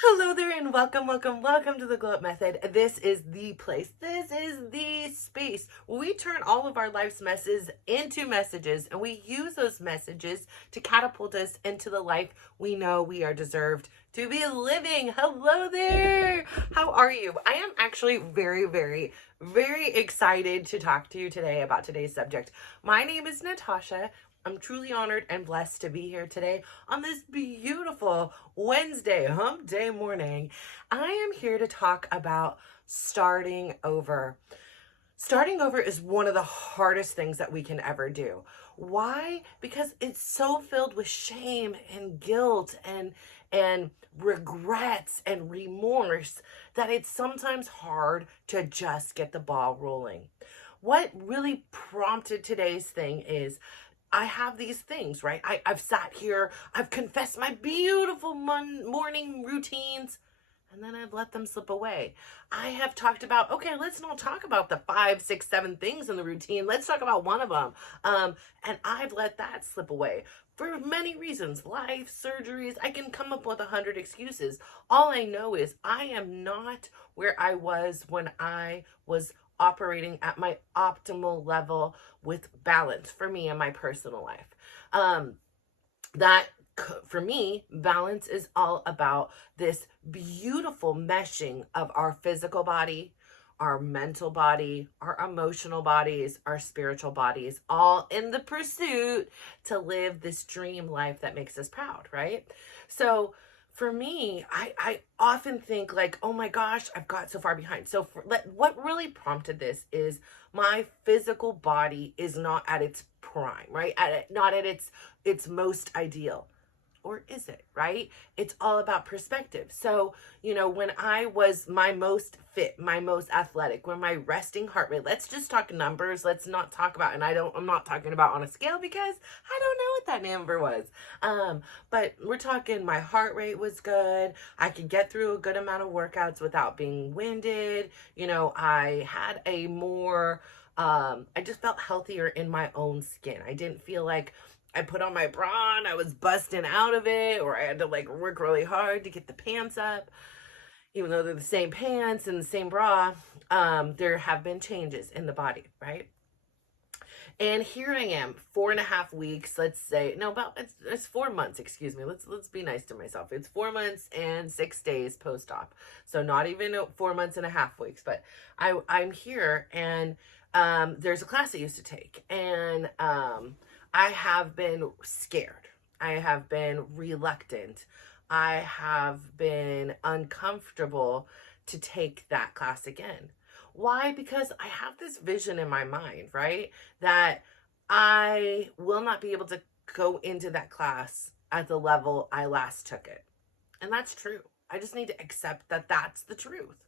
Hello there and welcome to the Glow Up Method. This is the place. This is the space where we turn all of our life's messes into messages and we use those messages to catapult us into the life we know we are deserved to be living. Hello there. How are you? I am actually very excited to talk to you today about today's subject. My name is Natasha. I'm truly honored and blessed to be here today on this beautiful Wednesday, hump day morning. I am here to talk about starting over. Starting over is one of the hardest things that we can ever do. Why? Because it's so filled with shame and guilt and regrets and remorse that it's sometimes hard to just get the ball rolling. What really prompted today's thing is I have these things, right? I've sat here, I've confessed my beautiful morning routines, and then I've let them slip away. I have talked about, okay, let's not talk about the five, six, seven things in the routine. Let's talk about one of them. And I've let that slip away for many reasons, life, surgeries. I can come up with 100 excuses. All I know is I am not where I was when I was operating at my optimal level with balance for me in my personal life. That for me, balance is all about this beautiful meshing of our physical body, our mental body, our emotional bodies, our spiritual bodies, all in the pursuit to live this dream life that makes us proud, right? So for me, I often think like, oh my gosh, I've got so far behind. So what really prompted this is my physical body is not at its prime, right? Not at its most ideal. Or is it, right? It's all about perspective. So, when I was my most fit, my most athletic, when my resting heart rate, let's just talk numbers. Let's not talk about, and I'm not talking about on a scale because I don't know what that number was. But we're talking my heart rate was good. I could get through a good amount of workouts without being winded. I had a more, I just felt healthier in my own skin. I didn't feel like I put on my bra and I was busting out of it, or I had to like work really hard to get the pants up, even though they're the same pants and the same bra. There have been changes in the body, right? And here I am, 4.5 weeks, let's say, no, about it's 4 months, excuse me. Let's be nice to myself. It's 4 months and 6 days post-op. So not even 4 months and a half weeks, but I'm here and there's a class I used to take. And I have been scared. I have been reluctant. I have been uncomfortable to take that class again. Why? Because I have this vision in my mind, right? That I will not be able to go into that class at the level I last took it. And that's true. I just need to accept that that's the truth.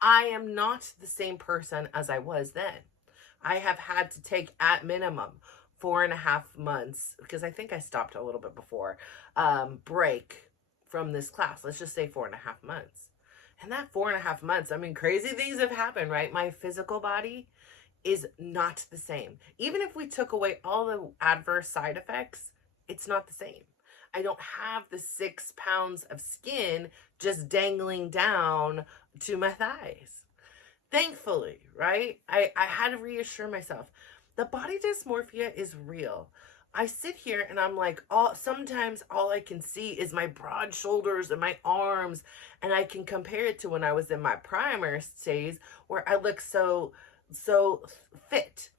I am not the same person as I was then. I have had to take at minimum 4.5 months, because I think I stopped a little bit before, break from this class. Let's just say 4.5 months. And that 4.5 months, I mean, crazy things have happened, right? My physical body is not the same. Even if we took away all the adverse side effects, it's not the same. I don't have the 6 pounds of skin just dangling down to my thighs. Thankfully, right? I had to reassure myself the body dysmorphia is real. I sit here and I'm like, sometimes all I can see is my broad shoulders and my arms, and I can compare it to when I was in my primer stage where I look so fit.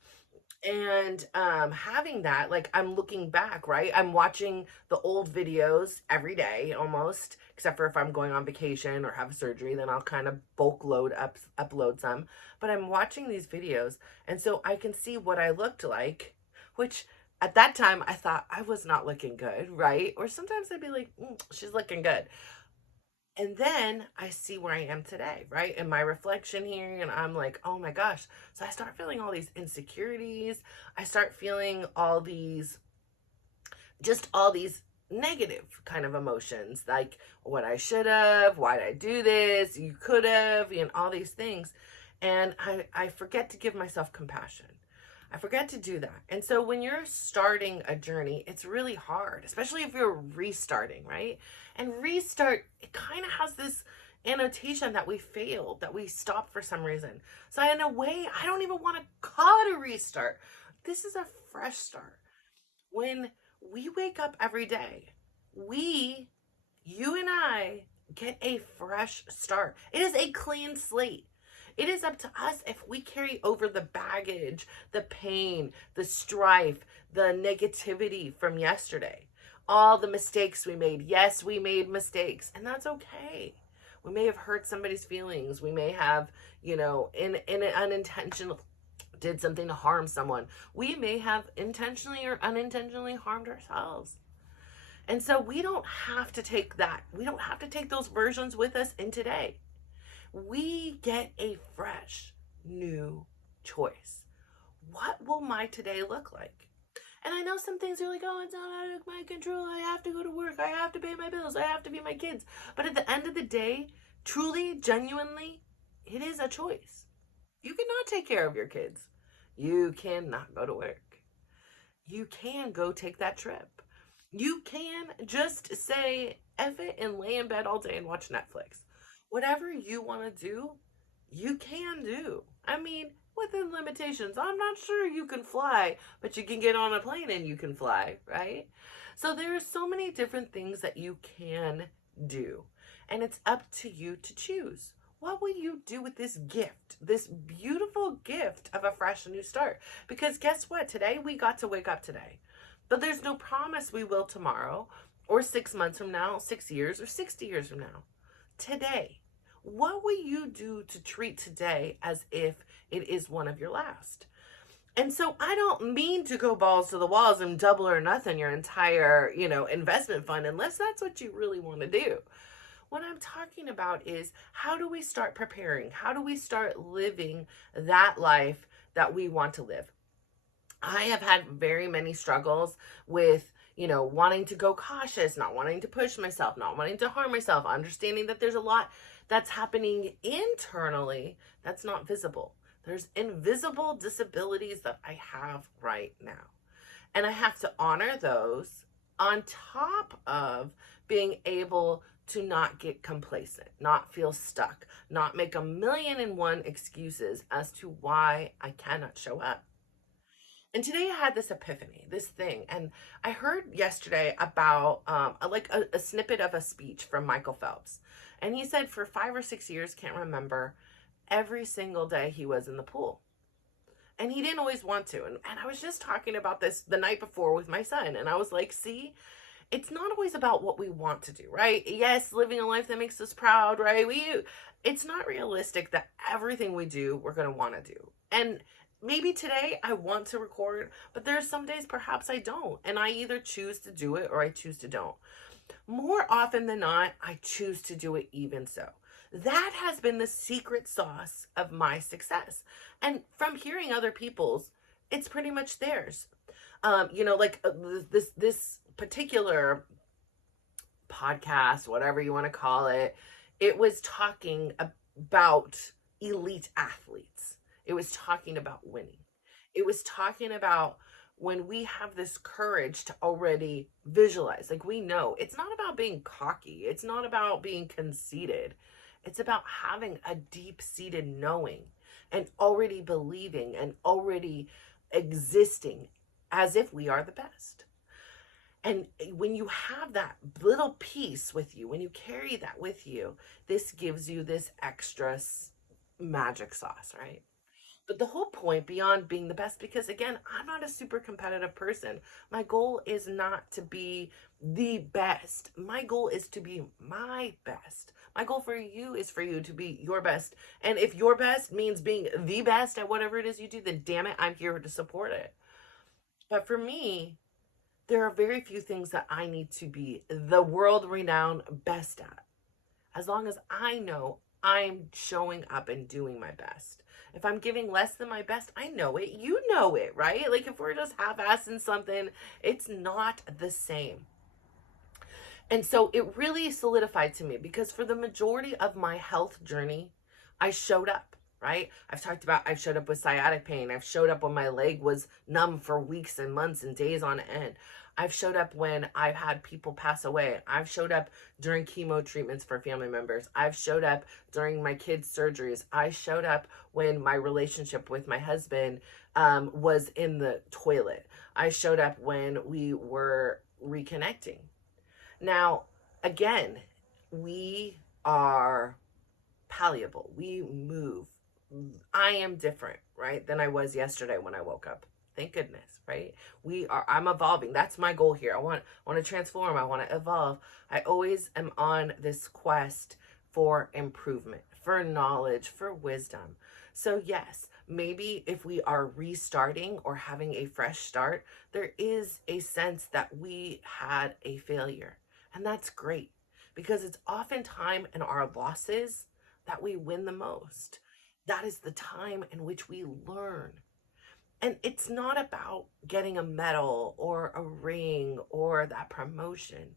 And having that, like, I'm looking back, right? I'm watching the old videos every day almost, except for if I'm going on vacation or have surgery, then I'll kind of bulk load upload some. But I'm watching these videos, and so I can see what I looked like, which at that time I thought I was not looking good, right? Or sometimes I'd be like, she's looking good. And then I see where I am today, right? And my reflection here, and I'm like, oh my gosh. So I start feeling all these insecurities. I start feeling all these negative kind of emotions, like what I should have, why did I do this, you could have, and all these things. And I forget to give myself compassion. I forget to do that. And so when you're starting a journey, it's really hard, especially if you're restarting, right? And restart, it kind kind of has this annotation that we failed, that we stopped for some reason. So in a way, I don't even want to call it a restart. This is a fresh start. When we wake up every day, we, you and I, get a fresh start. It is a clean slate. It is up to us if we carry over the baggage, the pain, the strife, the negativity from yesterday, all the mistakes we made. Yes, we made mistakes, and that's okay. We may have hurt somebody's feelings. We may have, in an unintentional, did something to harm someone. We may have intentionally or unintentionally harmed ourselves. And so we don't have to take that. We don't have to take those versions with us in today. We get a fresh, new choice. What will my today look like? And I know some things are like, oh, it's not out of my control. I have to go to work. I have to pay my bills. I have to be my kids. But at the end of the day, truly, genuinely, it is a choice. You cannot take care of your kids. You cannot go to work. You can go take that trip. You can just say F it and lay in bed all day and watch Netflix. Whatever you want to do, you can do. I mean, within limitations. I'm not sure you can fly, but you can get on a plane and you can fly, right? So there are so many different things that you can do. And it's up to you to choose. What will you do with this gift, this beautiful gift of a fresh new start? Because guess what? Today we got to wake up today. But there's no promise we will tomorrow, or 6 months from now, 6 years, or 60 years from now. Today, what will you do to treat today as if it is one of your last? And so I don't mean to go balls to the walls and double or nothing your entire, investment fund, unless that's what you really want to do. What I'm talking about is, how do we start preparing? How do we start living that life that we want to live? I have had very many struggles with, wanting to go cautious, not wanting to push myself, not wanting to harm myself, understanding that there's a lot that's happening internally that's not visible. There's invisible disabilities that I have right now. And I have to honor those on top of being able to not get complacent, not feel stuck, not make 1,000,001 excuses as to why I cannot show up. And today I had this epiphany, this thing, and I heard yesterday about a snippet of a speech from Michael Phelps. And he said for 5 or 6 years, can't remember, every single day he was in the pool. And he didn't always want to. And I was just talking about this the night before with my son. And I was like, see, it's not always about what we want to do, right? Yes, living a life that makes us proud, right? It's not realistic that everything we do, we're going to want to do. And maybe today I want to record, but there's some days perhaps I don't. And I either choose to do it or I choose to don't. More often than not, I choose to do it even so. That has been the secret sauce of my success. And from hearing other people's, it's pretty much theirs. This particular podcast, whatever you want to call it, it was talking about elite athletes. It was talking about winning. It was talking about when we have this courage to already visualize, like we know it's not about being cocky. It's not about being conceited. It's about having a deep-seated knowing and already believing and already existing as if we are the best. And when you have that little piece with you, when you carry that with you, this gives you this extra magic sauce, right? But the whole point beyond being the best, because again, I'm not a super competitive person. My goal is not to be the best. My goal is to be my best. My goal for you is for you to be your best. And if your best means being the best at whatever it is you do, then damn it, I'm here to support it. But for me, there are very few things that I need to be the world-renowned best at. As long as I know I'm showing up and doing my best. If I'm giving less than my best, I know it. You know it, right? Like if we're just half-assing something, it's not the same. And so it really solidified to me because for the majority of my health journey, I showed up, right? I've showed up with sciatic pain. I've showed up when my leg was numb for weeks and months and days on end. I've showed up when I've had people pass away. I've showed up during chemo treatments for family members. I've showed up during my kids' surgeries. I showed up when my relationship with my husband was in the toilet. I showed up when we were reconnecting. Now, again, we are palleable. We move. I am different, right, than I was yesterday when I woke up. Thank goodness, right? I'm evolving. That's my goal here. I want to transform. I want to evolve. I always am on this quest for improvement, for knowledge, for wisdom. So yes, maybe if we are restarting or having a fresh start, there is a sense that we had a failure. And that's great because it's oftentimes in our losses that we win the most. That is the time in which we learn. And it's not about getting a medal or a ring or that promotion.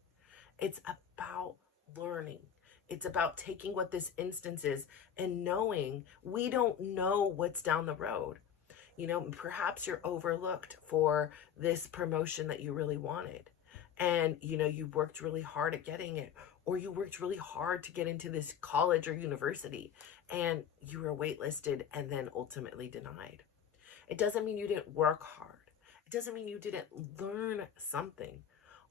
It's about learning. It's about taking what this instance is and knowing we don't know what's down the road. Perhaps you're overlooked for this promotion that you really wanted. And, you worked really hard at getting it, or you worked really hard to get into this college or university, and you were waitlisted and then ultimately denied. It doesn't mean you didn't work hard. It doesn't mean you didn't learn something.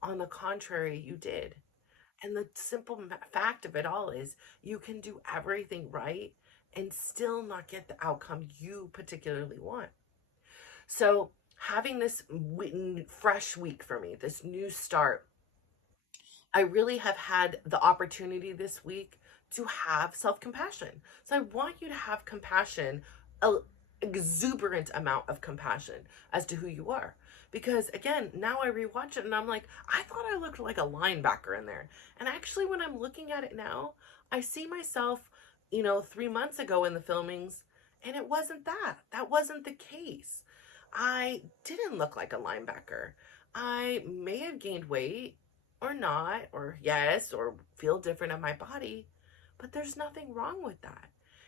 On the contrary, you did. And the simple fact of it all is you can do everything right and still not get the outcome you particularly want. So having this fresh week for me, this new start, I really have had the opportunity this week to have self-compassion. So I want you to have compassion, an exuberant amount of compassion as to who you are. Because again, now I rewatch it and I'm like, I thought I looked like a linebacker in there. And actually, when I'm looking at it now, I see myself, 3 months ago in the filmings, and it wasn't that. That wasn't the case. I didn't look like a linebacker. I may have gained weight or not, or yes, or feel different in my body, but there's nothing wrong with that.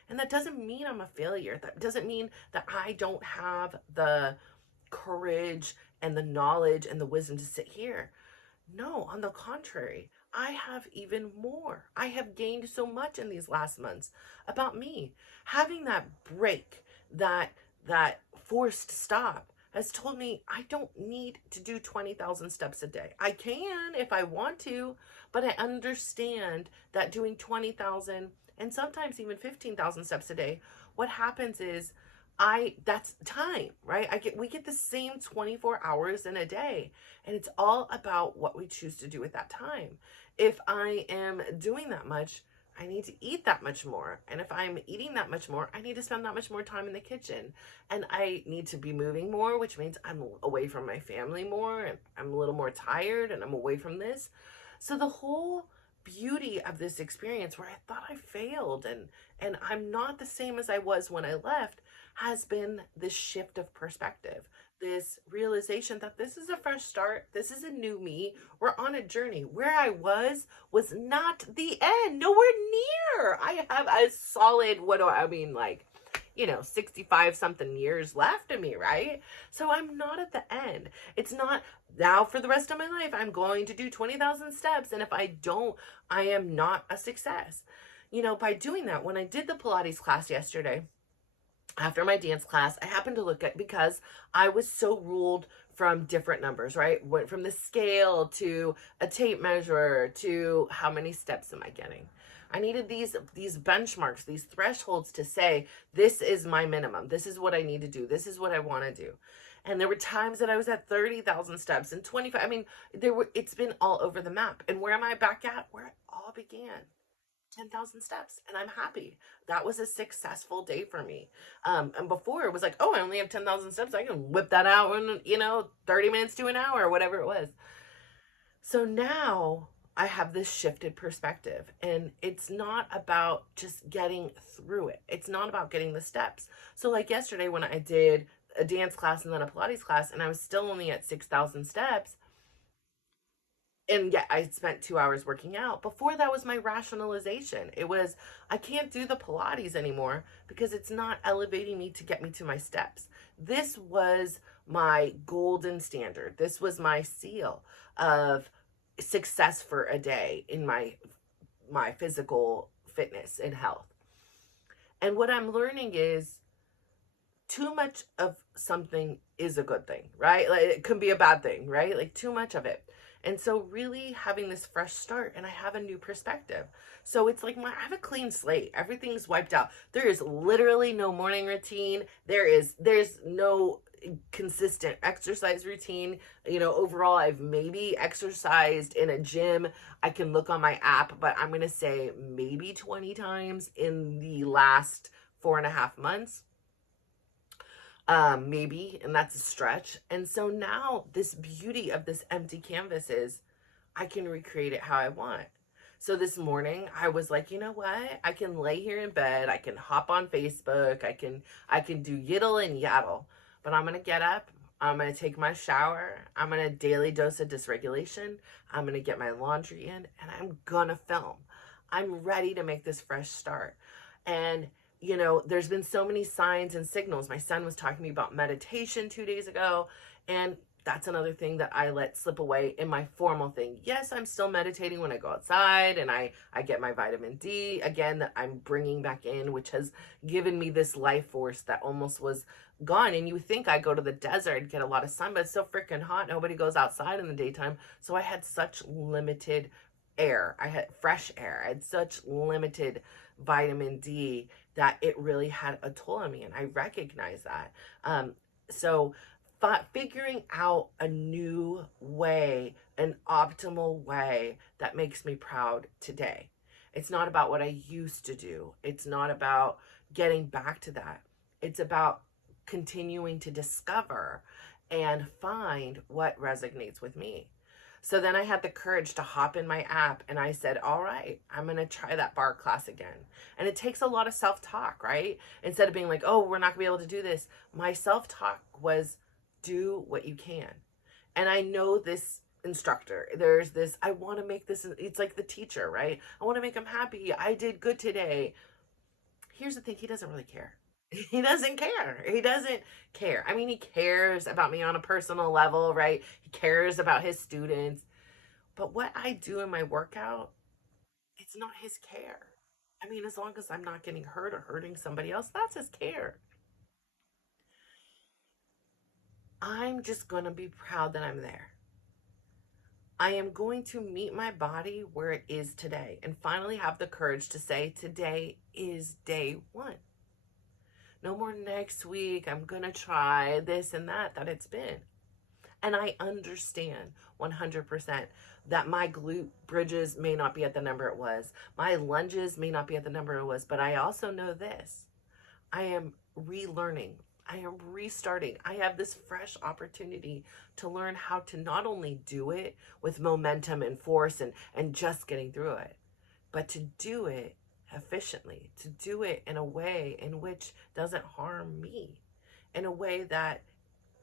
And that doesn't mean I'm a failure. That doesn't mean that I don't have the courage and the knowledge and the wisdom to sit here. No, on the contrary, I have even more. I have gained so much in these last months about me. Having that break, that forced stop has told me I don't need to do 20,000 steps a day. I can if I want to, but I understand that doing 20,000 and sometimes even 15,000 steps a day, what happens is that's time, right? We get the same 24 hours in a day, and it's all about what we choose to do with that time. If I am doing that much, I need to eat that much more. And if I'm eating that much more, I need to spend that much more time in the kitchen. And I need to be moving more, which means I'm away from my family more, and I'm a little more tired, and I'm away from this. So the whole beauty of this experience where I thought I failed and I'm not the same as I was when I left has been this shift of perspective, this realization that this is a fresh start, this is a new me, we're on a journey. Where I was not the end, nowhere near. I have a solid, 65 something years left of me, right? So I'm not at the end. It's not now for the rest of my life I'm going to do 20,000 steps, and if I don't, I am not a success. By doing that, when I did the Pilates class yesterday, after my dance class, I happened to look at, because I was so ruled from different numbers, right? Went from the scale to a tape measure to how many steps am I getting? I needed these benchmarks, these thresholds to say, this is my minimum. This is what I need to do. This is what I want to do. And there were times that I was at 30,000 steps and 25. It's been all over the map. And where am I back at? Where it all began. 10,000 steps, and I'm happy. That was a successful day for me. And before it was like, oh, I only have 10,000 steps. I can whip that out in, 30 minutes to an hour or whatever it was. So now I have this shifted perspective, and it's not about just getting through it. It's not about getting the steps. So like yesterday when I did a dance class and then a Pilates class, and I was still only at 6,000 steps, and yet I spent 2 hours working out. Before that was my rationalization. It was, I can't do the Pilates anymore because it's not elevating me to get me to my steps. This was my golden standard. This was my seal of success for a day in my physical fitness and health. And what I'm learning is too much of something is a good thing, right? Like it can be a bad thing, right? Like too much of it. And so really having this fresh start, and I have a new perspective. So it's like I have a clean slate. Everything's wiped out. There is literally no morning routine. There's no consistent exercise routine. Overall I've maybe exercised in a gym. I can look on my app, but I'm going to say maybe 20 times in the last 4.5 months. Maybe, and that's a stretch. And so now this beauty of this empty canvas is I can recreate it how I want. So this morning I was like, you know what? I can lay here in bed. I can hop on Facebook. I can do yiddle and yaddle. But I'm gonna get up. I'm gonna take my shower. I'm gonna daily dose of dysregulation. I'm gonna get my laundry in, and I'm gonna film. I'm ready to make this fresh start. And there's been so many signs and signals. My son was talking to me about meditation 2 days ago, and that's another thing that I let slip away in my formal thing. Yes, I'm still meditating when I go outside, and I get my vitamin D, again, that I'm bringing back in, which has given me this life force that almost was gone. And you think I go to the desert and get a lot of sun, but it's so freaking hot. Nobody goes outside in the daytime. So I had such limited air. I had fresh air. I had such limited vitamin D that it really had a toll on me, and I recognize that. So figuring out a new way, an optimal way that makes me proud today. It's not about what I used to do. It's not about getting back to that. It's about continuing to discover and find what resonates with me. So then I had the courage to hop in my app, and I said, all right, I'm going to try that bar class again. And it takes a lot of self-talk, right? Instead of being like, oh, we're not going to be able to do this. My self-talk was do what you can. And I know this instructor, there's this, I want to make this, it's like the teacher, right? I want to make him happy. I did good today. Here's the thing. He doesn't really care. He doesn't care. He doesn't care. I mean, he cares about me on a personal level, right? He cares about his students. But what I do in my workout, it's not his care. I mean, as long as I'm not getting hurt or hurting somebody else, that's his care. I'm just going to be proud that I'm there. I am going to meet my body where it is today and finally have the courage to say, today is day one. No more next week, I'm going to try this and that it's been. And I understand 100% that my glute bridges may not be at the number it was. My lunges may not be at the number it was, but I also know this. I am relearning. I am restarting. I have this fresh opportunity to learn how to not only do it with momentum and force and just getting through it, but to do it efficiently, to do it in a way in which doesn't harm me, in a way that,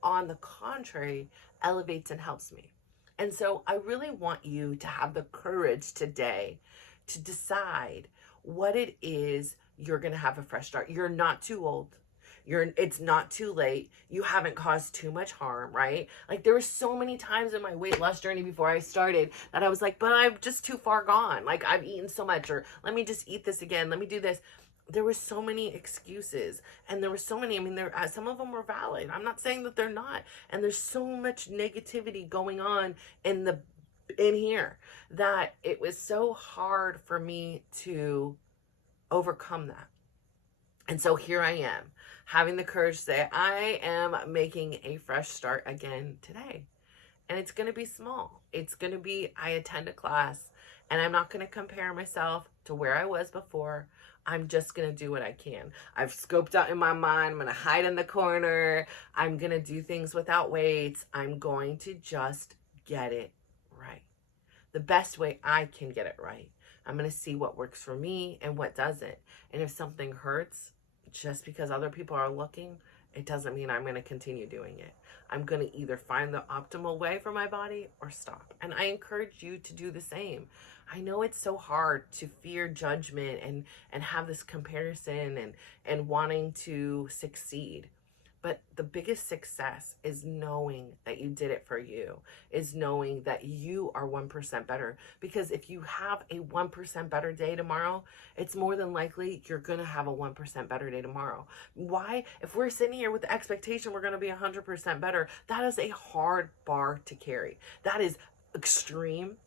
on the contrary, elevates and helps me. And so I really want you to have the courage today to decide what it is you're going to have a fresh start. You're not too old. It's not too late. You haven't caused too much harm, right? Like there were so many times in my weight loss journey before I started that I was like, but I'm just too far gone. Like I've eaten so much, or let me just eat this again. Let me do this. There were so many excuses, and there were so many, I mean, some of them were valid. I'm not saying that they're not. And there's so much negativity going on in here that it was so hard for me to overcome that. And so here I am, having the courage to say, I am making a fresh start again today. And it's going to be small. It's going to be, I attend a class, and I'm not going to compare myself to where I was before. I'm just going to do what I can. I've scoped out in my mind. I'm going to hide in the corner. I'm going to do things without weights. I'm going to just get it right. The best way I can get it right. I'm going to see what works for me and what doesn't. And if something hurts, just because other people are looking, it doesn't mean I'm going to continue doing it. I'm going to either find the optimal way for my body or stop. And I encourage you to do the same. I know it's so hard to fear judgment and have this comparison and wanting to succeed. But the biggest success is knowing that you did it for you, is knowing that you are 1% better. Because if you have a 1% better day tomorrow, it's more than likely you're going to have a 1% better day tomorrow. Why? If we're sitting here with the expectation we're going to be 100% better, that is a hard bar to carry. That is extreme.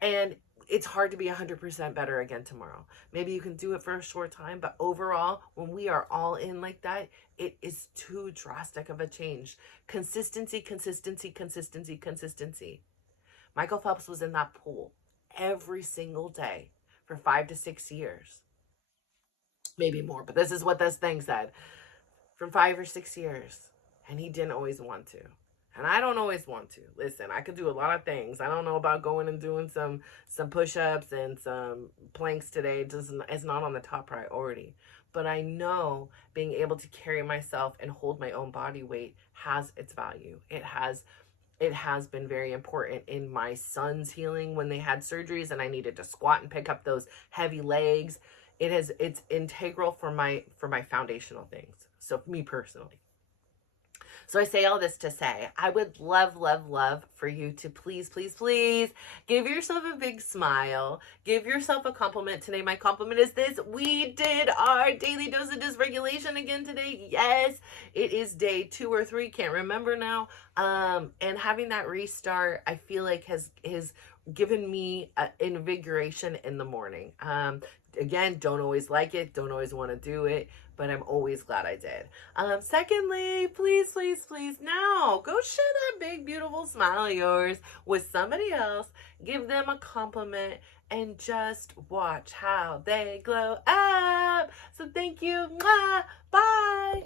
And it's hard to be 100% better again tomorrow. Maybe you can do it for a short time, but overall, when we are all in like that, it is too drastic of a change. Consistency, consistency, consistency, consistency. Michael Phelps was in that pool every single day for 5 to 6 years, maybe more, but this is what this thing said, for 5 or 6 years. And he didn't always want to. And I don't always want to. Listen, I could do a lot of things. I don't know about going and doing some push-ups and some planks today. It's not on the top priority. But I know being able to carry myself and hold my own body weight has its value. It has been very important in my son's healing when they had surgeries and I needed to squat and pick up those heavy legs. It's integral for my foundational things. So me personally. So I say all this to say, I would love, love, love for you to please, please, please give yourself a big smile. Give yourself a compliment today. My compliment is this: we did our daily dose of dysregulation again today. Yes, it is day 2 or 3. Can't remember now. And having that restart, I feel like has given me invigoration in the morning. Again, don't always like it, don't always want to do it, but I'm always glad I did. Secondly, please, please, please, now go share that big, beautiful smile of yours with somebody else. Give them a compliment and just watch how they glow up. So thank you. Mwah. Bye.